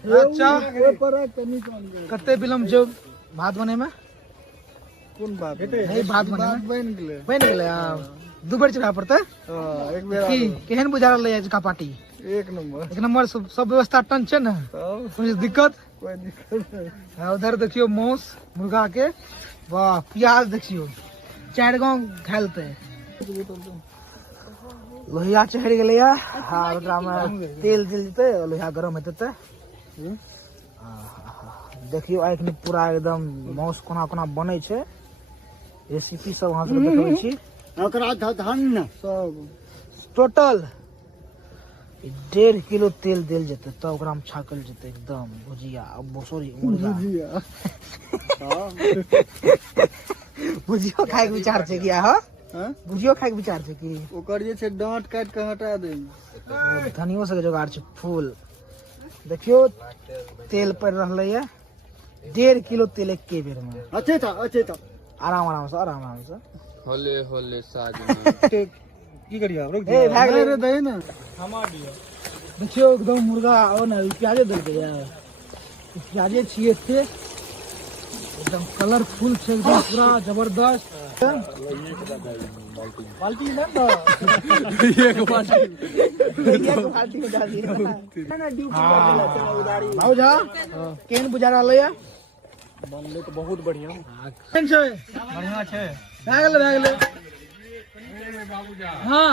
अच्छा कते विलम्ब जो भात बने में कौन बात नहीं भात बने में बन गेलै दू बेर चढ़ा पड़ते एक बेर की केहन बुझा रहलै आज का पार्टी एक नंबर सब व्यवस्था टन छै ना कोई दिक्कत कोई दिक्कत नहीं हाँ, उधर देखियो मांस मुर्गा के वाह प्याज देखियो 4 गांव खालते लोहिया चढ़ गेलै या हाँ ओकरा में तेल दिल जेतै लोहिया गरम हेतै त देखियो आइ कनी पूरा एकदम मांस कोना कोना बनै छै रेसिपी सब अहाँ सबके देखबै छी ओकरा धन सब टोटल 1.5 किलो तेल देल जेतै तब ओकरा में छाकल जेतै एकदम भुजिया सॉरी मुर्गा भुजियो खाए के विचार छै किया हो भुजियो खाए के विचार छै कि ओकर जे छै डांट काट के हटा दे धनियो से जोगाड़ छै फूल देखियो तेल पड़ रहलै है 1.5 किलो तेल एके बेर में अच्छे था आराम से होले होले साग की करिया रुक ए भाग रे दही ना हमा दियो देखियो एकदम मुर्गा और ना प्याजे देलकै यार प्याजे छियै थे एकदम कलरफुल छै एकदम पूरा जबरदस्त बाल्टी ना तो एक बाल्टी में डाल दिया ना ड्यूटी कर देला चलो उधारी आओ जा केन बुझा रहलै है बनले तो बहुत बढ़िया केन छै बढ़िया छै भाग ले हां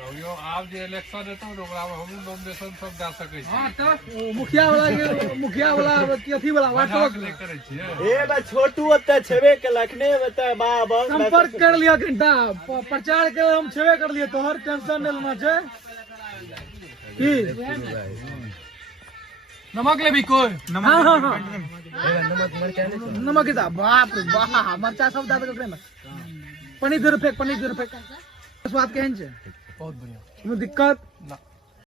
आप जे इलेक्शन हेतौ तो ओकरा में हम नॉमिनेशन सब दे सकै छी हां त मुखिया वाला अथी वाला वाटक करै छियै ए बा छोटू ओते छेबे के लखने ओते बाबा संपर्क कर लिया घंटा प्रचार के हम छेबे कर लिए तोहर टेंशन नहीं लेना छै की नमक ले भी कोई नमक के बाप रे वाह मरचा सब दे दे में पनीर दे फेंक स्वाद केहन छै बहुत बढ़िया कोनो दिक्कत